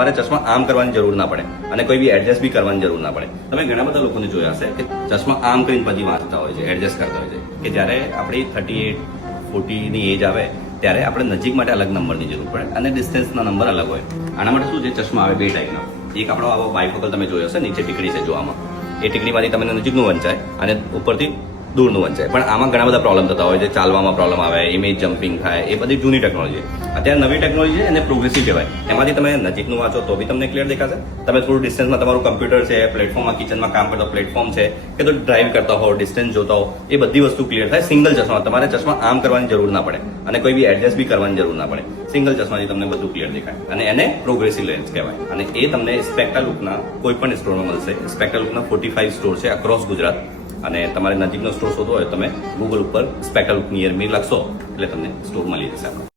તમારે ચશ્મા આમ કરવાની જરૂર ના પડે અને કોઈ બી એડજસ્ટ બી કરવાની જરૂર ના પડે. તમે ઘણા બધા લોકોને જોયા હશે કે ચશ્મા આમ કરીને પછી વાંચતા હોય છે, એડજસ્ટ કરતા હોય છે, કે જ્યારે આપણી 38-40 ની એજ આવે ત્યારે આપણે નજીક માટે અલગ નંબરની જરૂર પડે અને ડિસ્ટન્સના નંબર અલગ હોય. આના માટે શું છે, ચશ્મા આવે બે ટાઈપના. એક આપણો આવો બાયફોકલ તમે જોયો હશે, નીચે ટીકડી છે જોવામાં, એ ટીકડીમાંથી તમને નજીકનું વંચાય અને ઉપરથી દૂરનું વંચાય. પણ આમાં ઘણા બધા પ્રોબ્લેમ થતા હોય છે, ચાલવામાં પ્રોબ્લેમ આવે, ઇમેજ જમ્પિંગ થાય, એ બધી જૂની ટેકનોલોજી છે. અત્યારે નવી ટેકનોલોજી છે એને પ્રોગ્રેસિવ કહેવાય. એમાંથી તમે નજીકનું વાંચો તો બી તમને ક્લિયર દેખાશે. તમે થોડું ડિસ્ટન્સમાં તમારું કમ્પ્યુટર છે, પ્લેટફોર્મમાં કિચનમાં કામ કરતો પ્લેટફોર્મ છે, કે તો ડ્રાઈવ કરતા હો, ડિસ્ટન્સ જોતા હો, એ બધી વસ્તુ ક્લિયર થાય સિંગલ ચશ્મા. તમારે ચશ્મા આમ કરવાની જરૂર ના પડે અને કોઈ બી એડજસ્ટ બી કરવાની જરૂર ના પડે. સિંગલ ચશ્માથી તમને બધું ક્લિયર દેખાય અને એને પ્રોગ્રેસિવ લેન્સ કહેવાય. અને એ તમને સ્પેક્ટા લુકના કોઈ પણ સ્ટોરમાં મળશે. સ્પેક્ટા લુકના 45 સ્ટોર છે અક્રોસ ગુજરાત. અને તમારે નજીકનો સ્ટોર શોધવો હોય તમે ગૂગલ ઉપર સ્પેક્ટા લુક નિયર મી લખશો એટલે તમને સ્ટોર મળી જશે આપણો.